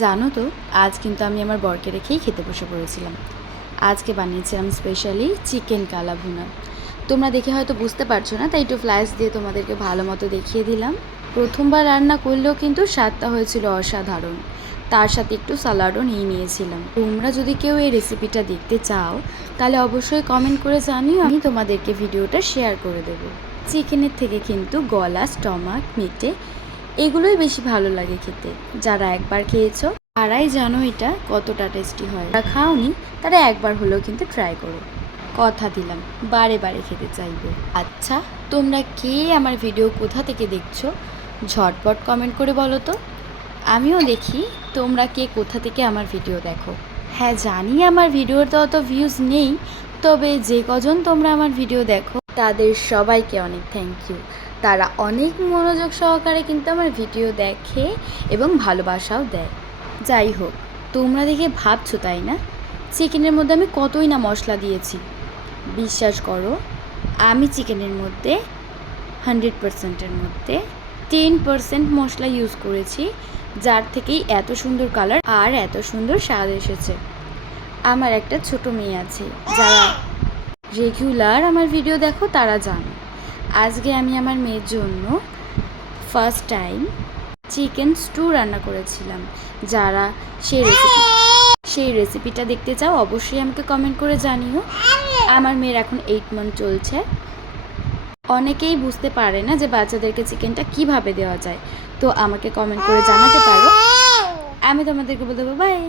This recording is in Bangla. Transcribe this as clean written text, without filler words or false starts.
জানো তো, আজ কিন্তু আমি আমার বরকে রেখেই খেতে বসে পড়েছিলাম। আজকে বানিয়েছিলাম স্পেশালি চিকেন কালা ভুনা। তোমরা দেখে হয়তো বুঝতে পারছো না, তাই একটু ফ্ল্যাশ দিয়ে তোমাদেরকে ভালো মতো দেখিয়ে দিলাম। প্রথমবার রান্না করলেও কিন্তু স্বাদটা হয়েছিল অসাধারণ। তার সাথে একটু স্যালাডও নিয়েছিলাম। তোমরা যদি কেউ এই রেসিপিটা দেখতে চাও তাহলে অবশ্যই কমেন্ট করে জানিও, আমি তোমাদেরকে ভিডিওটা শেয়ার করে দেবো। চিকেনের থেকে কিন্তু গলা, স্টমাক, মেটে এগুলোই বেশি ভালো লাগে খেতে। যারা একবার খেয়েছো তারাই জানো এটা কতটা টেস্টি হয়। যারা খাওনি তারা একবার হলেও কিন্তু ট্রাই করো। কথা দিলাম বারে বারে খেতে চাইবে। আচ্ছা, তোমরা কে আমার ভিডিও কোথা থেকে দেখছো ঝটপট কমেন্ট করে বলো তো, আমিও দেখি তোমরা কে কোথা থেকে আমার ভিডিও দেখো। হ্যাঁ জানি আমার ভিডিওতে অত ভিউজ নেই, তবে যে কজন তোমরা আমার ভিডিও দেখো তাদের সবাইকে অনেক থ্যাংক ইউ। তারা অনেক মনোযোগ সহকারে কিন্তু আমার ভিডিও দেখে এবং ভালোবাসাও দেয়। যাই হোক, তোমরা দেখে ভাবছো তাই না চিকেনের মধ্যে আমি কতই না মশলা দিয়েছি। বিশ্বাস করো, আমি চিকেনের মধ্যে 100%-এর মধ্যে 10% মশলা ইউজ করেছি, যার থেকেই এত সুন্দর কালার আর এত সুন্দর স্বাদ এসেছে। আমার একটা ছোট মেয়ে আছে, যারা রেগুলার আমার ভিডিও দেখো তারা জানো। আজকে আমি আমার মেয়ের জন্য ফার্স্ট টাইম চিকেন স্টু রান্না করেছিলাম। যারা সেই রেসিপিটা দেখতে চাও অবশ্যই আমাকে কমেন্ট করে জানিও। আমার মেয়ের এখন 8 মান্থ চলছে। অনেকেই বুঝতে পারে না যে বাচ্চাদেরকে চিকেনটা কিভাবে দেওয়া যায়, তো আমাকে কমেন্ট করে জানাতে পারো। আমি তোমাদেরকে বলে দেবো বাই।